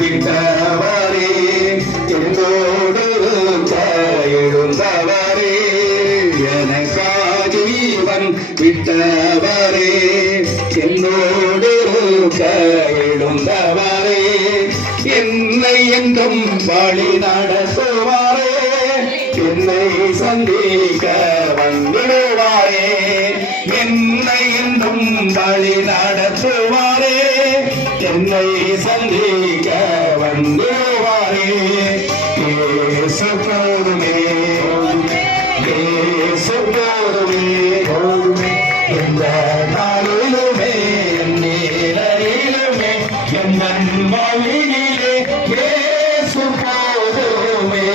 விட்டவரே என்னோடு எழுந்தவரே எனக்காக ஜீவன் என்னோடு எழுந்தவரே என்னை எங்கும் வழி நடத்துவாரே என்னை சந்திக்க வந்திடுவாரே சந்திக்க வந்திடுவாரே இயேசு போதுமே இயேசு போதுமே எந்த நாளிலுமே என் நிலையிலுமே என் வாழ்வினிலே இயேசு போதுமே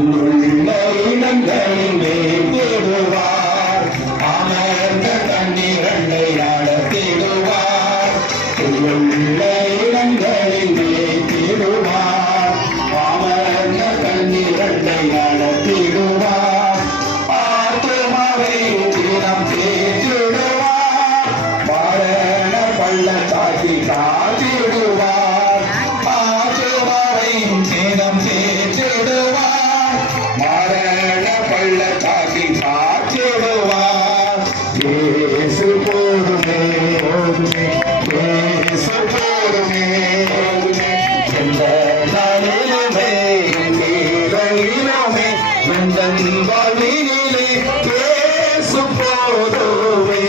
உள்ள இயேசு போதுமே போதுமே இயேசு போதுமே போதுமே எந்த நாளிலுமே வாழ்வினிலே இயேசு போதுமே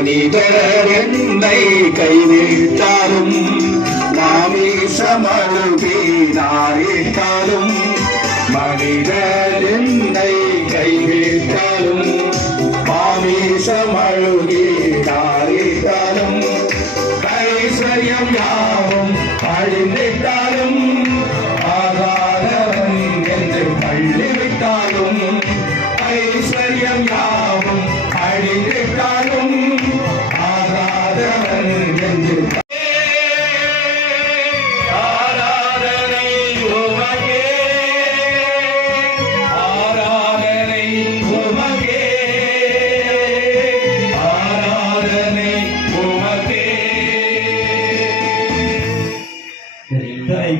மனிதர் என்னை கைவிட்டாலும் நாமே நாமீசமழுவினாயிட்டாலும் மனிதர் என்னை கைவிட்டாலும் பாமே மாமீசமழுவினாயிட்டாலும் ஐஸ்வர்யம் யாவும் அழிந்திட்டாலும்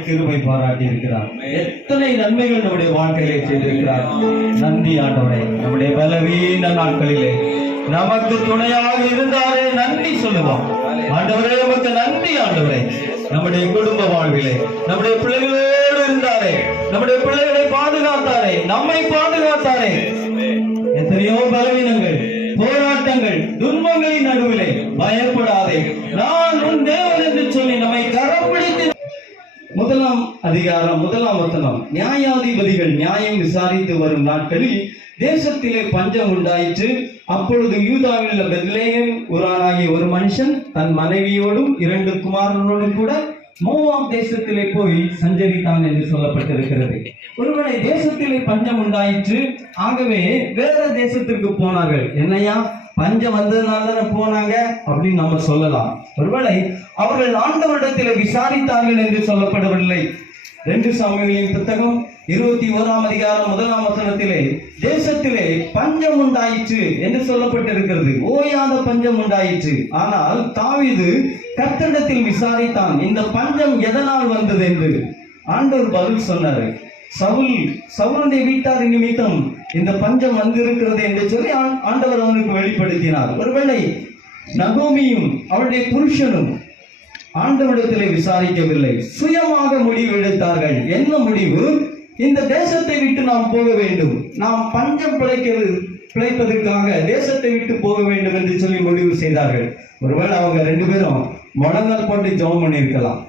கிருபை பாராட்டி இருக்கிறார். எத்தனை நன்மைகள் நம்முடைய வாழ்க்கையிலே செய்திருக்கிறார். நன்றி ஆண்டவரே. நம்முடைய பலவீன நாட்களிலே நமக்கு துணையாக இருந்தாரே நன்றி சொல்லுவோம். ஆண்டவரே நமக்கு நன்றி ஆண்டவரே. நம்முடைய குடும்ப வாழ்விலே நம்முடைய பிள்ளைகளோடு இருந்தாரே. நம்முடைய பிள்ளைகளை பாதுகாத்தாரே. நம்மை பாதுகாத்தாரே. எத்தனையோ பலவீனங்கள் முதலாம் அதிகாரம் முதலாம் வசனம். நியாயாதிபதிகள் நியாயம் விசாரித்து வரும் நாட்களில் தேசத்திலே பஞ்சம் உண்டாயிற்று. அப்பொழுது யூதாவில் உள்ள பெத்லேயன் உரானாகிய ஒரு மனுஷன் தன் மனைவியோடும் இரண்டு குமாரனோடும் கூட மோவாப் தேசத்திலே போய் சஞ்சரித்தான் என்று சொல்லப்பட்டிருக்கிறது. ஒருவேளை தேசத்திலே பஞ்சம் உண்டாயிற்று. ஆகவே வேற தேசத்திற்கு போனார்கள். என்னையா? பஞ்சம் வந்ததுனால தானே போனாங்க அப்படின்னு நம்ம சொல்லலாம். ஒருவேளை அவர்கள் ஆண்டவரிடத்தில் விசாரித்தார்கள் என்று சொல்லப்படவில்லை. ரெண்டு சாமிகளின் புத்தகம் இருபத்தி ஓராம் அதிகாரம் முதலாம் வசனத்திலே தேசத்திலே பஞ்சம் உண்டாயிற்று என்று சொல்லப்பட்டிருக்கிறது. ஓயாத பஞ்சம் உண்டாயிற்று. ஆனால் தாவிது கர்த்தரிடத்தில் விசாரித்தான் இந்த பஞ்சம் எதனால் வந்தது என்று. ஆண்டவர் பதில் சொன்னாரு. சவுல் சவுலுடைய வீட்டார் நிமித்தம் இந்த பஞ்சம் வந்திருக்கிறது என்று சொல்லி ஆண்டவர் அவனுக்கு வெளிப்படுத்தினார். ஒருவேளை நகோமியும் அவளுடைய புருஷனும் ஆண்டவரிடத்தில் விசாரிக்கவில்லை. சுயமாக முடிவு எடுத்தார்கள். என்ன முடிவு? இந்த தேசத்தை விட்டு நாம் போக வேண்டும். நாம் பஞ்சம் பிழைக்கிறது பிழைப்பதற்காக தேசத்தை விட்டு போக வேண்டும் என்று சொல்லி முடிவு செய்தார்கள். ஒருவேளை அவங்க ரெண்டு பேரும் முழங்கால் போட்டு ஜெபம் பண்ணியிருக்கலாம்.